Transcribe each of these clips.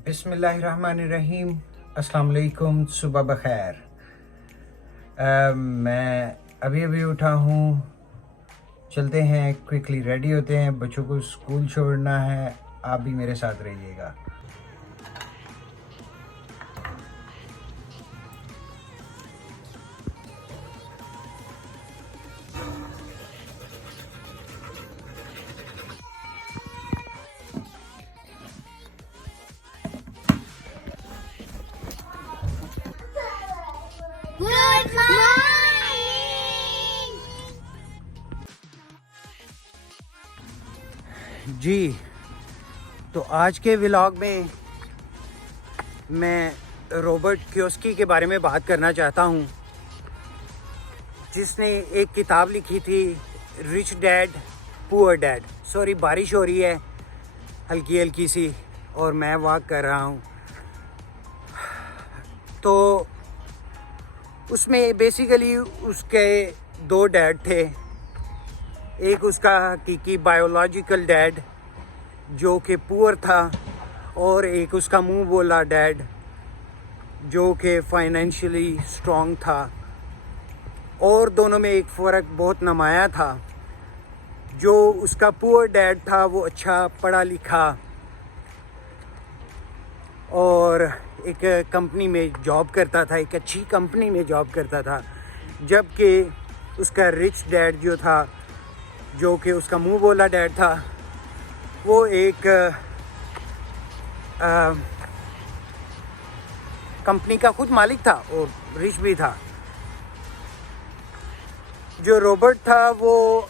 बिस्मिल्लाहिर्रहमानिर्रहीम। अस्सलाम वालेकुम, सुबह बखैर। मैं अभी अभी उठा हूँ। चलते हैं, क्विकली रेडी होते हैं, बच्चों को स्कूल छोड़ना है। आप भी मेरे साथ रहिएगा। Good morning. जी, तो आज के व्लॉग में मैं रॉबर्ट कियोसाकी के बारे में बात करना चाहता हूँ, जिसने एक किताब लिखी थी, rich dad poor dad. Sorry, बारिश हो रही है हल्की हल्की सी और मैं वॉक कर रहा हूँ। तो उसमें बेसिकली उसके दो डैड थे। एक उसका हकीकी बायोलॉजिकल डैड जो कि पुअर था, और एक उसका मुंह बोला डैड जो कि फाइनेंशियली स्ट्रॉन्ग था। और दोनों में एक फ़र्क बहुत नुमाया था। जो उसका पुअर डैड था वो अच्छा पढ़ा लिखा और एक कंपनी में जॉब करता था, एक अच्छी कंपनी में जॉब करता था, जबकि उसका रिच डैड जो था, जो कि उसका मुंह बोला डैड था, वो एक कंपनी का खुद मालिक था और रिच भी था। जो रॉबर्ट था वो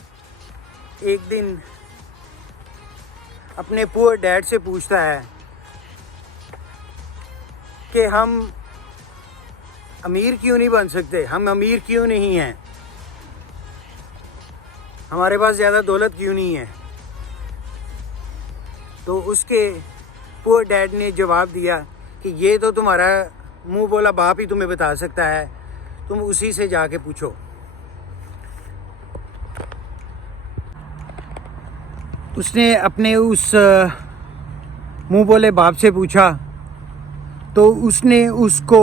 एक दिन अपने पुअर डैड से पूछता है कि हम अमीर क्यों नहीं बन सकते, हम अमीर क्यों नहीं हैं, हमारे पास ज़्यादा दौलत क्यों नहीं है। तो उसके पुअर डैड ने जवाब दिया कि ये तो तुम्हारा मुंह बोला बाप ही तुम्हें बता सकता है, तुम उसी से जाके पूछो। उसने अपने उस मुंह बोले बाप से पूछा, तो उसने उसको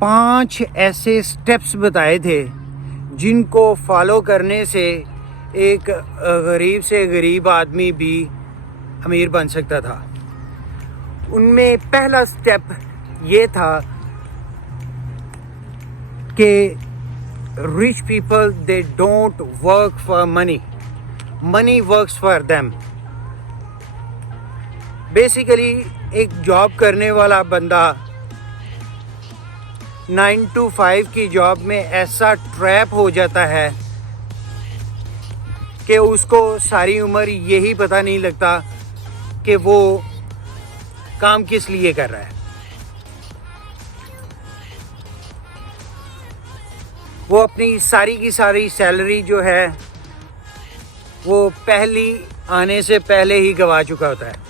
5 ऐसे स्टेप्स बताए थे जिनको फॉलो करने से एक गरीब से गरीब आदमी भी अमीर बन सकता था। उनमें पहला स्टेप ये था कि rich people they don't work for money, money works for them. Basically एक जॉब करने वाला बंदा 9 to 5 की जॉब में ऐसा ट्रैप हो जाता है कि उसको सारी उम्र यही पता नहीं लगता कि वो काम किस लिए कर रहा है। वो अपनी सारी की सारी सैलरी जो है वो पहली आने से पहले ही गवा चुका होता है।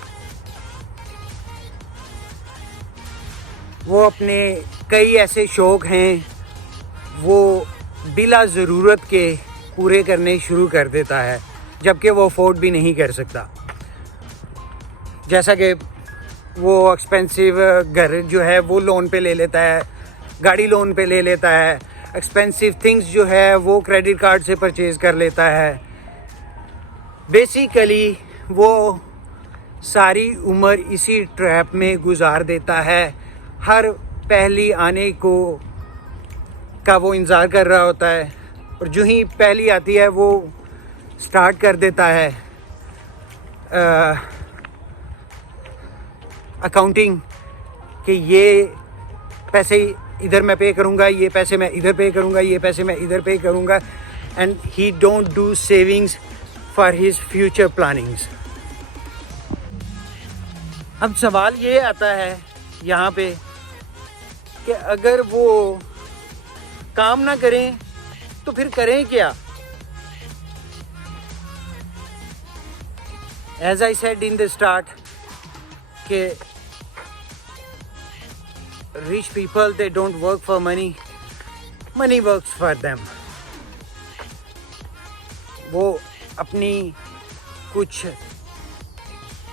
वो अपने कई ऐसे शौक़ हैं वो बिला ज़रूरत के पूरे करने शुरू कर देता है, जबकि वो अफोर्ड भी नहीं कर सकता। जैसा कि वो एक्सपेंसिव घर जो है वो लोन पे ले लेता है, गाड़ी लोन पे ले लेता है, एक्सपेंसिव थिंग्स जो है वो क्रेडिट कार्ड से परचेज़ कर लेता है। बेसिकली वो सारी उम्र इसी ट्रैप में गुजार देता है। हर पहली आने को का वो इंतज़ार कर रहा होता है, और जो ही पहली आती है वो स्टार्ट कर देता है अकाउंटिंग कि ये पैसे इधर मैं पे करूँगा, ये पैसे मैं इधर पे करूँगा, ये पैसे मैं इधर पे करूँगा, and he don't do savings for his future plannings. अब सवाल ये आता है यहाँ पे कि अगर वो काम ना करें तो फिर करें क्या? As I said in the start कि rich people they don't work for money, money works for them। वो अपनी कुछ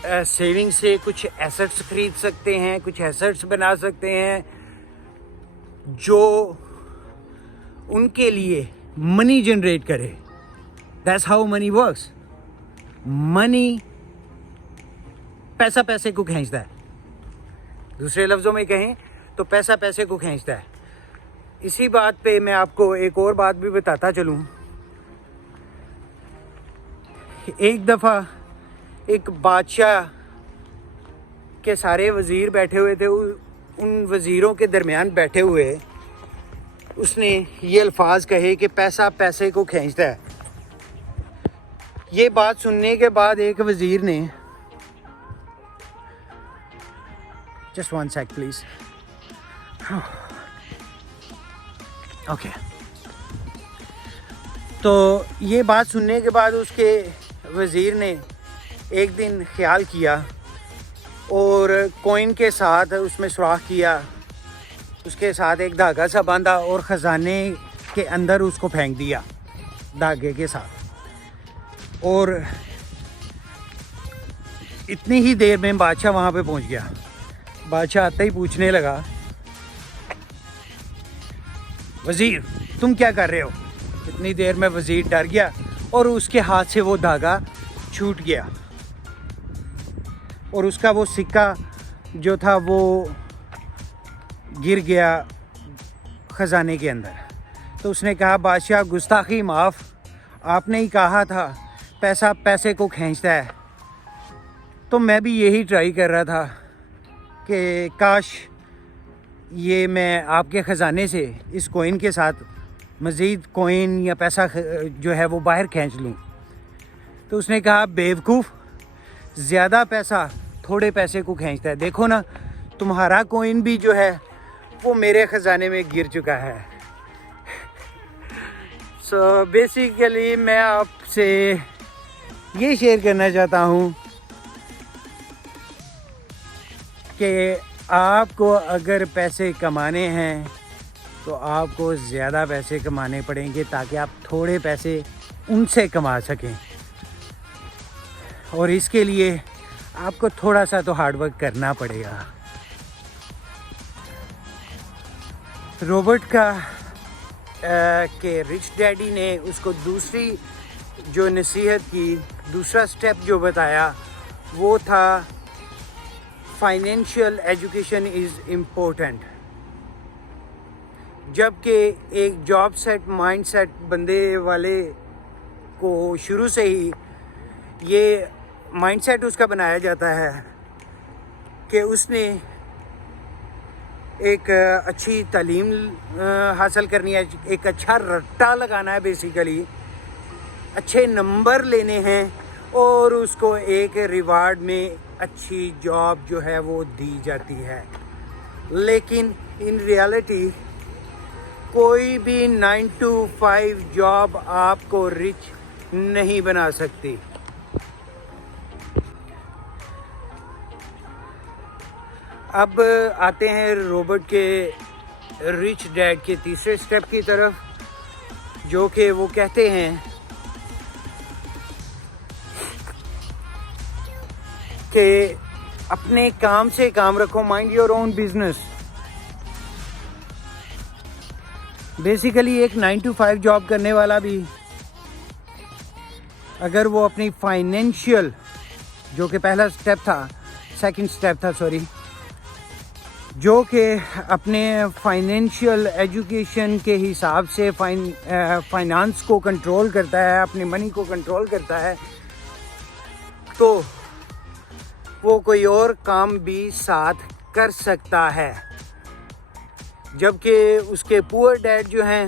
सेविंग से कुछ एसेट्स खरीद सकते हैं, कुछ एसेट्स बना सकते हैं जो उनके लिए मनी जनरेट करे। That's how many works. Money पैसा पैसे को खींचता है। दूसरे लफ्ज़ों में कहें तो पैसा पैसे को खींचता है। इसी बात पे मैं आपको एक और बात भी बताता चलूँ। एक दफ़ा एक बादशाह के सारे वज़ीर बैठे हुए थे। उन वज़ीरों के दरमियान बैठे हुए उसने ये अल्फाज कहे कि पैसा पैसे को खींचता है। ये बात सुनने के बाद एक वज़ीर ने, just one sec please, okay, तो ये बात सुनने के बाद उसके वज़ीर ने एक दिन ख्याल किया और कॉइन के साथ उसमें सुराख किया, उसके साथ एक धागा सा बांधा और ख़जाने के अंदर उसको फेंक दिया धागे के साथ। और इतनी ही देर में बादशाह वहाँ पे पहुँच गया। बादशाह आते ही पूछने लगा, वज़ीर तुम क्या कर रहे हो? इतनी देर में वज़ीर डर गया और उसके हाथ से वो धागा छूट गया और उसका वो सिक्का जो था वो गिर गया ख़जाने के अंदर। तो उसने कहा, बादशाह गुस्ताखी माफ़, आपने ही कहा था पैसा पैसे को खींचता है। तो मैं भी यही ट्राई कर रहा था कि काश ये मैं आपके ख़जाने से इस कॉइन के साथ मज़ीद कॉइन या पैसा जो है वो बाहर खींच लूँ। तो उसने कहा, बेवकूफ़, ज़्यादा पैसा थोड़े पैसे को खींचता है। देखो ना, तुम्हारा कॉइन भी जो है वो मेरे ख़जाने में गिर चुका है। सो बेसिकली मैं आपसे ये शेयर करना चाहता हूँ कि आपको अगर पैसे कमाने हैं तो आपको ज़्यादा पैसे कमाने पड़ेंगे ताकि आप थोड़े पैसे उनसे कमा सकें। और इसके लिए आपको थोड़ा सा तो हार्ड वर्क करना पड़ेगा। रॉबर्ट का के रिच डैडी ने उसको दूसरी जो नसीहत की, दूसरा स्टेप जो बताया वो था फाइनेंशियल एजुकेशन इज़ इम्पोर्टेंट। जबकि एक जॉब सेट माइंड सेट बंदे वाले को शुरू से ही ये माइंडसेट उसका बनाया जाता है कि उसने एक अच्छी तालीम हासिल करनी है, एक अच्छा रट्टा लगाना है, बेसिकली अच्छे नंबर लेने हैं और उसको एक रिवार्ड में अच्छी जॉब जो है वो दी जाती है। लेकिन इन रियलिटी कोई भी 9 to 5 जॉब आपको रिच नहीं बना सकती। अब आते हैं रॉबर्ट के रिच डैड के तीसरे स्टेप की तरफ, जो कि वो कहते हैं कि अपने काम से काम रखो, mind your own business. Basically एक 9 to 5 जॉब करने वाला भी अगर वो अपनी फाइनेंशियल, जो कि पहला स्टेप था, सेकंड स्टेप था सॉरी, जो कि अपने फाइनेंशियल एजुकेशन के हिसाब से फाइनेंस को कंट्रोल करता है, अपनी मनी को कंट्रोल करता है, तो वो कोई और काम भी साथ कर सकता है। जबकि उसके पुअर डैड जो हैं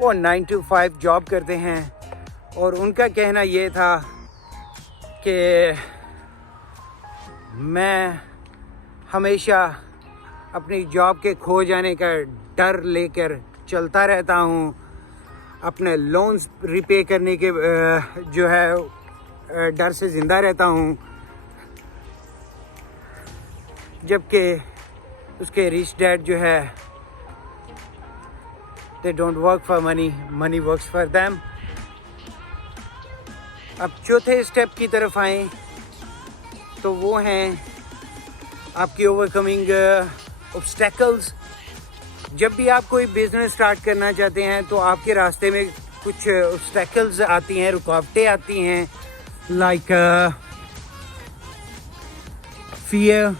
वो 9 to 5 जॉब करते हैं और उनका कहना ये था कि मैं हमेशा अपनी जॉब के खो जाने का डर लेकर चलता रहता हूँ, अपने लोन्स रिपे करने के जो है डर से ज़िंदा रहता हूँ। जबकि उसके रिच डैड जो है they don't work for money, money works for them. अब चौथे स्टेप की तरफ आएँ तो वो हैं आपकी ओवरकमिंग ऑब्स्टेकल्स। जब भी आप कोई बिजनेस स्टार्ट करना चाहते हैं तो आपके रास्ते में कुछ ऑब्स्टेकल्स आती हैं, रुकावटें आती हैं, लाइक फियर,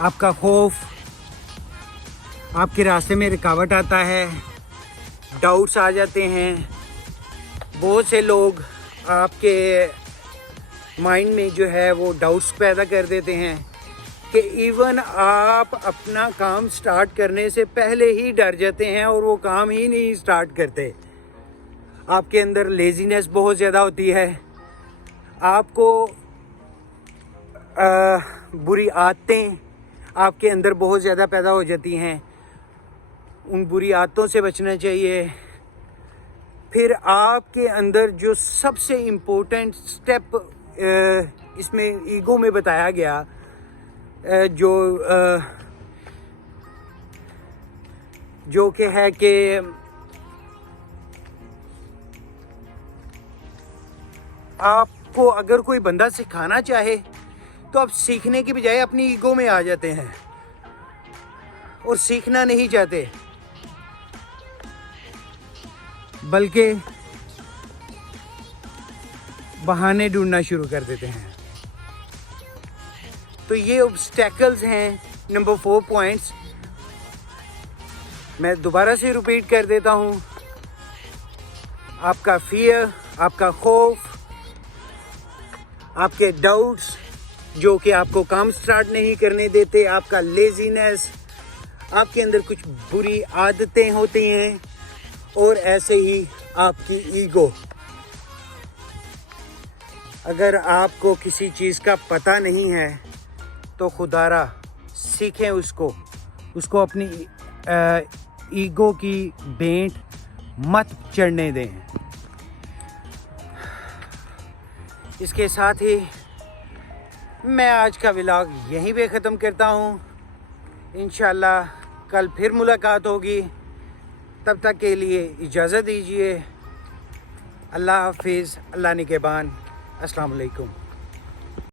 आपका खौफ, आपके रास्ते में रुकावट आता है, डाउट्स आ जाते हैं। बहुत से लोग आपके माइंड में जो है वो डाउट्स पैदा कर देते हैं कि इवन आप अपना काम स्टार्ट करने से पहले ही डर जाते हैं और वो काम ही नहीं स्टार्ट करते। आपके अंदर लेजीनेस बहुत ज़्यादा होती है, आपको बुरी आदतें आपके अंदर बहुत ज़्यादा पैदा हो जाती हैं। उन बुरी आदतों से बचना चाहिए। फिर आपके अंदर जो सबसे इम्पोर्टेंट स्टेप इसमें ईगो में बताया गया, जो कि है कि आपको अगर कोई बंदा सिखाना चाहे तो आप सीखने की बजाय अपनी ईगो में आ जाते हैं और सीखना नहीं चाहते, बल्कि बहाने ढूंढना शुरू कर देते हैं। तो ये ऑब्स्टेकल्स हैं नंबर 4 पॉइंट्स। मैं दोबारा से रिपीट कर देता हूँ। आपका फियर, आपका खौफ, आपके डाउट्स जो कि आपको काम स्टार्ट नहीं करने देते, आपका लेजीनेस, आपके अंदर कुछ बुरी आदतें होती हैं, और ऐसे ही आपकी ईगो। अगर आपको किसी चीज़ का पता नहीं है तो खुदारा सीखें उसको अपनी ईगो की भेंट मत चढ़ने दें। इसके साथ ही मैं आज का व्लॉग यहीं पे ख़त्म करता हूँ। इंशाल्लाह कल फिर मुलाकात होगी। तब तक के लिए इजाज़त दीजिए। अल्लाह हाफिज़, अल्लाह निगहबान, अस्सलाम वालेकुम।